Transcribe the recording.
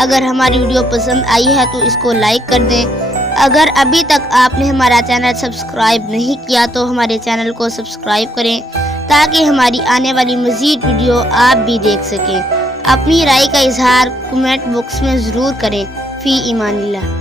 अगर हमारी वीडियो पसंद आई है तो इसको लाइक कर दें। अगर अभी तक आपने हमारा चैनल सब्सक्राइब नहीं किया तो हमारे चैनल को सब्सक्राइब करें ताकि हमारी आने वाली मज़ीद वीडियो आप भी देख सकें। अपनी राय का इजहार कमेंट बॉक्स में ज़रूर करें। फ़ी ईमानिल्लाह।